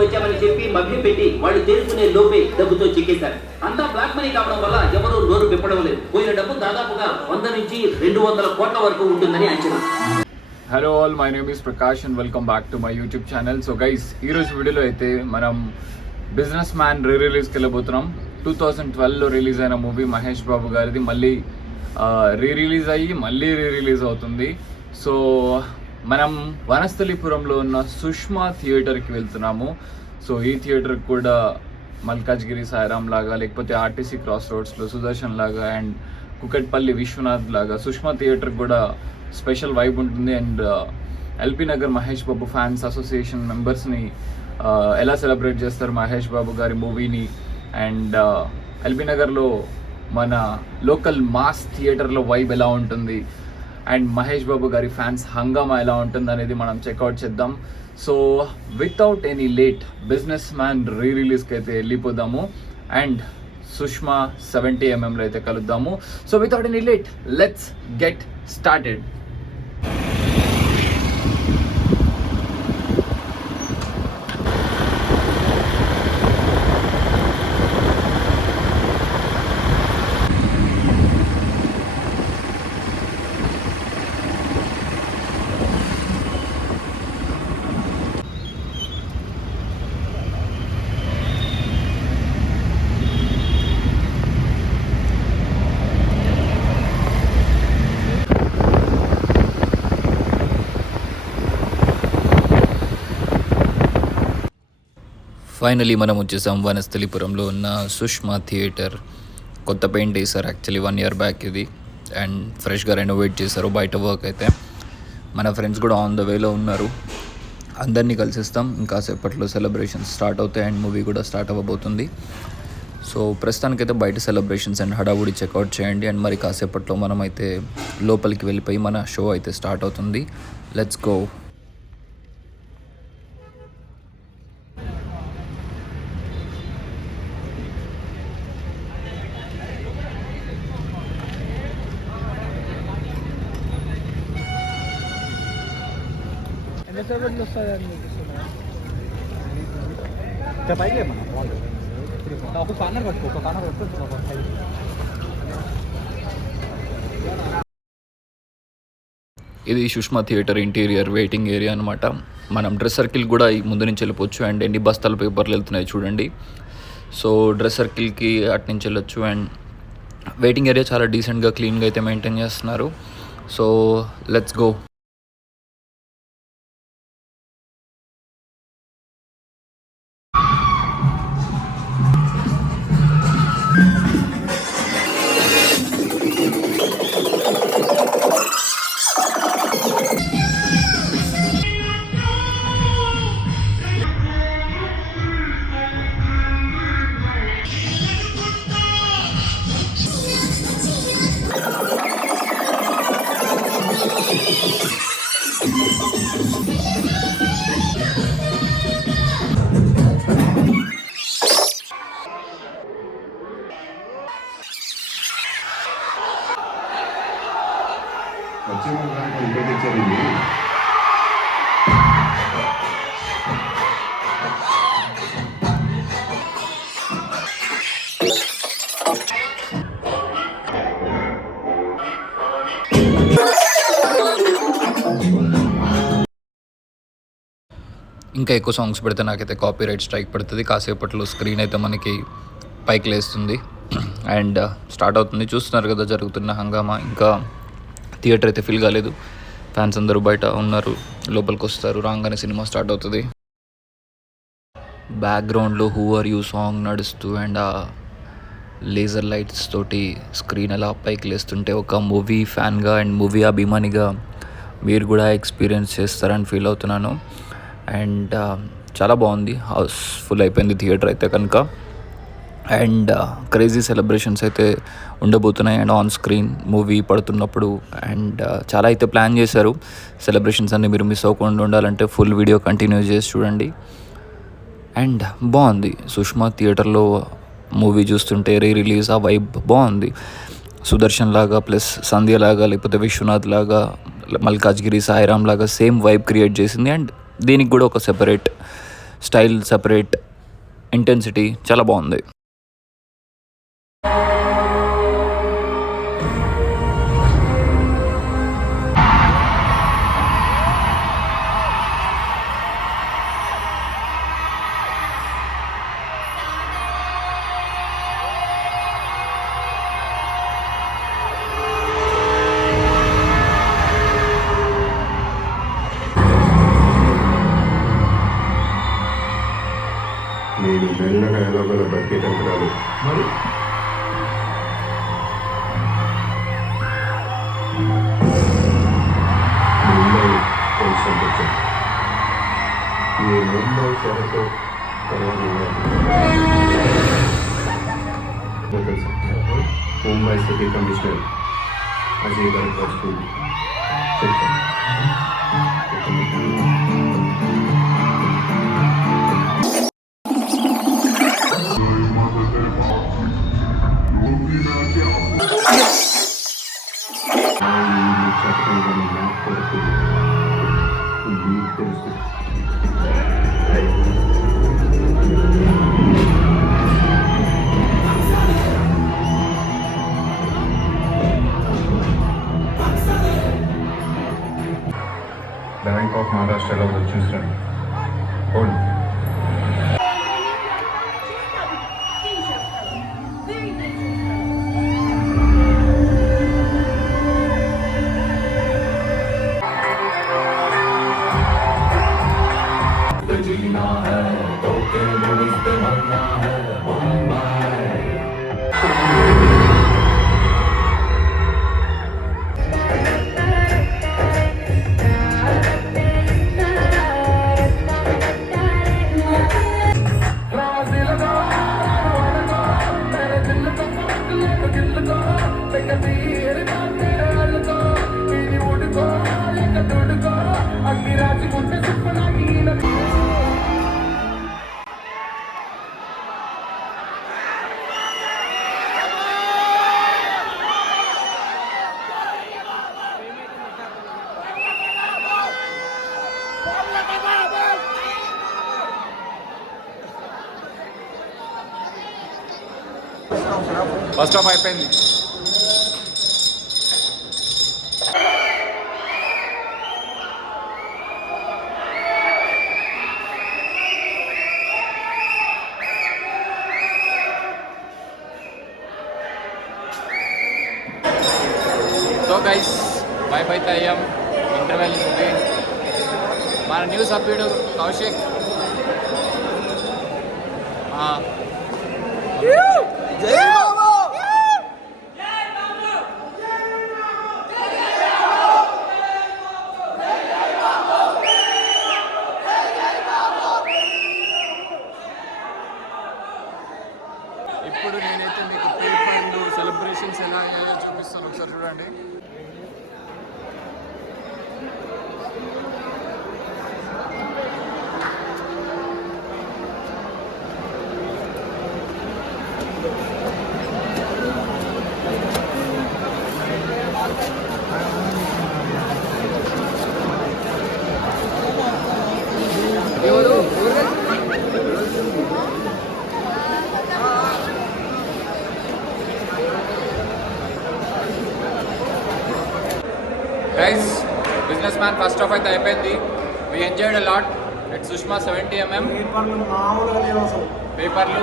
వచ్చామని చెప్పి మభ్యపెట్టి వాళ్ళు తేరుకునే లోపే డబ్బుతో చిక్కేశారు. అంతా బ్లాక్ మనీ కావడం వల్ల ఎవరూ నోరు విప్పడం లేదు. పోయిన డబ్బు దాదాపుగా 100 నుంచి 200 కోట్ల వరకు ఉంటుందని అంచనా. Hello all, my name is Prakash and welcome back to my YouTube channel. So guys, ఈరోజు వీడియోలో అయితే మనం బిజినెస్ మ్యాన్ రిలీజ్కి వెళ్ళబోతున్నాం. 2012లో రిలీజ్ అయిన మూవీ మహేష్ బాబు గారిది మళ్ళీ రిలీజ్ అయ్యి మళ్ళీ రిలీజ్ అవుతుంది. సో మనం వనస్థలిపురంలో ఉన్న సుష్మా థియేటర్కి వెళ్తున్నాము. సో ఈ థియేటర్కి కూడా మల్కాజ్గిరి సాయిరామ్ లాగా, లేకపోతే ఆర్టీసీ క్రాస్ రోడ్స్లో సుదర్శన్ లాగా అండ్ కుకట్పల్లి విశ్వనాథ్ లాగా సుష్మా థియేటర్కి కూడా స్పెషల్ వైబ్ ఉంటుంది. And LB Nagar Mahesh Babu fans association మెంబర్స్ని ఎలా సెలబ్రేట్ చేస్తారు మహేష్ బాబు గారి మూవీని, అండ్ ఎల్బీ నగర్లో మన లోకల్ మాస్ థియేటర్లో వైబ్ ఎలా ఉంటుంది, అండ్ మహేష్ బాబు గారి ఫ్యాన్స్ హంగామా ఎలా ఉంటుంది అనేది మనం చెక్అవుట్ చేద్దాం. So without any late business man రిలీజ్కి అయితే వెళ్ళిపోదాము అండ్ సుష్మా 70mm అయితే కలుద్దాము. So without any late let's get started. Finally మనం వచ్చేసాం వనస్థలిపురంలో ఉన్న సుష్మా థియేటర్. కొత్త పెయింట్ వేశారు, యాక్చువల్లీ 1 year బ్యాక్ ఇది, అండ్ ఫ్రెష్గా రెనోవేట్ చేశారు. బయట వర్క్ అయితే మన ఫ్రెండ్స్ కూడా ఆన్ ద వేలో ఉన్నారు. అందరినీ కలిసిస్తాం. ఇంకా సేపట్లో సెలబ్రేషన్స్ స్టార్ట్ అవుతాయి అండ్ మూవీ కూడా స్టార్ట్ అవ్వబోతుంది. సో ప్రస్తుతానికైతే బయట సెలబ్రేషన్స్ అండ్ హడావుడి చెక్అవుట్ చేయండి. అండ్ మరి కాసేపట్లో మనం అయితే లోపలికి వెళ్ళిపోయి మన షో అయితే స్టార్ట్ అవుతుంది. Let's go. ఇది Sushma theatre interior waiting area అనమాట. మనం డ్రెస్ సర్కిల్ కూడా ముందు నుంచి వెళ్ళిపోవచ్చు. అండ్ ఎన్ని బస్తాల పేపర్లు వెళ్తున్నాయి చూడండి. సో డ్రెస్ సర్కిల్కి అటు నుంచి వెళ్ళొచ్చు. అండ్ వెయిటింగ్ ఏరియా చాలా డీసెంట్గా క్లీన్గా అయితే మెయింటైన్ చేస్తున్నారు. So let's go. ఇంకా ఎక్కువ సాంగ్స్ పెడితే నాకైతే కాపీ రైట్ స్ట్రైక్ పడుతుంది. కాసేపట్లో స్క్రీన్ అయితే మనకి పైకి లేస్తుంది అండ్ స్టార్ట్ అవుతుంది. చూస్తున్నారు కదా జరుగుతున్న హంగామా. ఇంకా థియేటర్ అయితే ఫిల్ కాలేదు. ఫ్యాన్స్ అందరూ బయట ఉన్నారు, లోపలికి వస్తారు. రాగానే సినిమా స్టార్ట్ అవుతుంది. బ్యాక్గ్రౌండ్లో హూ ఆర్ యూ సాంగ్ నడుస్తూ అండ్ ఆ లేజర్ లైట్స్ తోటి స్క్రీన్ అలా పైకి లేస్తుంటే ఒక మూవీ ఫ్యాన్గా అండ్ మూవీ అభిమానిగా మీరు కూడా ఎక్స్పీరియన్స్ చేస్తారని ఫీల్ అవుతున్నాను. అండ్ చాలా బాగుంది. హౌస్ ఫుల్ అయిపోయింది థియేటర్ అయితే కనుక. అండ్ క్రేజీ సెలబ్రేషన్స్ అయితే ఉండబోతున్నాయి అండ్ ఆన్ స్క్రీన్ మూవీ పడుతున్నప్పుడు. అండ్ చాలా అయితే ప్లాన్ చేశారు సెలబ్రేషన్స్ అన్నీ. మీరు మిస్ అవ్వకుండా ఉండాలంటే ఫుల్ వీడియో కంటిన్యూ చేసి చూడండి. అండ్ బాగుంది. సుష్మా థియేటర్లో మూవీ చూస్తుంటే రిలీజ్ ఆ వైబ్ బాగుంది. సుదర్శన్ లాగా ప్లస్ సంధ్య లాగా లేకపోతే విశ్వనాథ్ లాగా మల్కాజ్గిరి సాయిరామ్ లాగా సేమ్ వైబ్ క్రియేట్ చేసింది. అండ్ దీనికి కూడా ఒక సెపరేట్ స్టైల్ సెపరేట్, ఇంటెన్సిటీ చాలా బాగుంది. నేను మెల్లగా ఎలాగోలా బతికేటట్టు రాదు. మరి ముంబై కొంచెం వచ్చాను. ఈ ముంబై షరతో ముంబై సిటీ కమిషనర్ అజయ్ గారికి వస్తుంది చెప్తాను. బ్యాంక్ ఆఫ్ మహారాష్ట్రలో చూసినాను. ఫస్ట్ హాఫ్ అయిపోయింది. సో గైస్ బై బై అయ్యాం. ఇంటర్వెల్ ఉంది. మన న్యూస్ సభ్యుడు కౌశిక్ ఇప్పుడు నేనైతే మీకు పేపర్లు సెలబ్రేషన్స్ ఎలా అయ్యాయో చూపిస్తాను. ఒకసారి చూడండి. Guys business man first of అయితే అయిపోయింది. We enjoyed a lot. It's Sushma 70mm పేపర్లు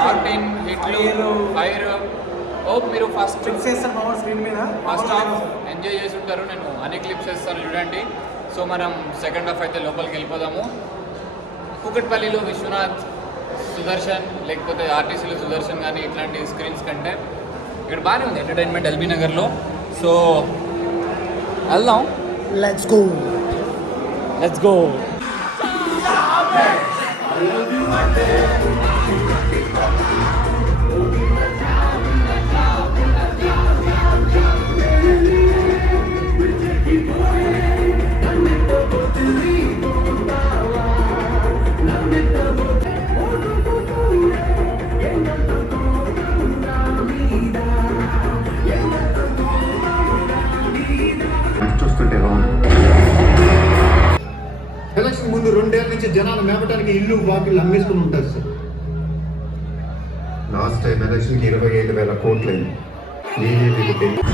14 హిట్లు ఫైర్. మీరు ఫస్ట్ హాఫ్ ఎంజాయ్ చేసి ఉంటారు. నేను అన్ని క్లిప్స్ వేస్తాను చూడండి. సో మనం సెకండ్ హాఫ్ అయితే లోపలికి వెళ్ళిపోదాము. కూకట్పల్లిలో విశ్వనాథ్, సుదర్శన్ లేకపోతే ఆర్టీసీలో సుదర్శన్ కానీ ఇట్లాంటి స్క్రీన్స్ కంటే ఇక్కడ బాగానే ఉంది ఎంటర్టైన్మెంట్ ఎల్బీ నగర్లో. సో వెళ్దాం. Let's go. చూస్తుంటే ఎలా ఉంది? హలో సంపాదించి జనాలు మేపడానికి ఇల్లు వాకిళ్ళు అమ్మేసుకుని ఉంటారు సార్. లాస్ట్ టైం ఎలక్షన్కి 25,000 కోట్లయింది. నేనే మీకు తెలియదు.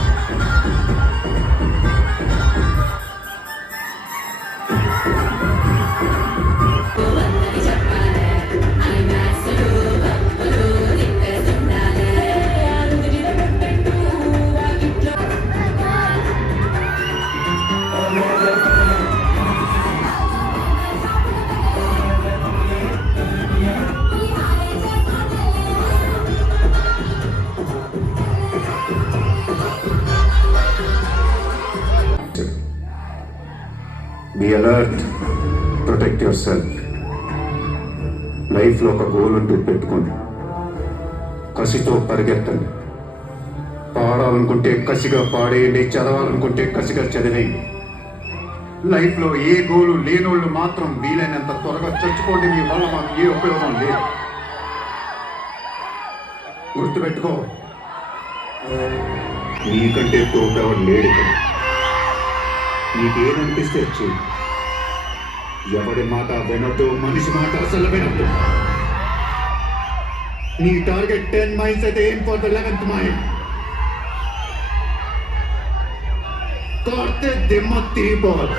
Be alert, protect yourself. లైఫ్లో ఒక గోల్ అంటూ పెట్టుకోండి. కసితో పరిగెత్తండి. పాడాలనుకుంటే కసిగా పాడేయండి, చదవాలనుకుంటే కసిగా చదివేయండి. లైఫ్లో ఏ గోలు లేనోళ్ళు మాత్రం వీలైనంత త్వరగా చచ్చిపోండి. మీ వల్ల మాకు ఏ ఉపయోగం లేదు. గుర్తుపెట్టుకో, నీకంటే తోటవాడు లేడు ఇక్కడ. నీకేదనిపిస్తే చెయ్యి. ఎవరి మాట వినొద్దు, మనిషి మాట అసలు వినొద్దు. నీ టార్గెట్ 10 మైల్స్ అయితే ఏం ఫర్ ద 11th మైల్. కార్తే దిమ్మ తిరిగిపోవాలి.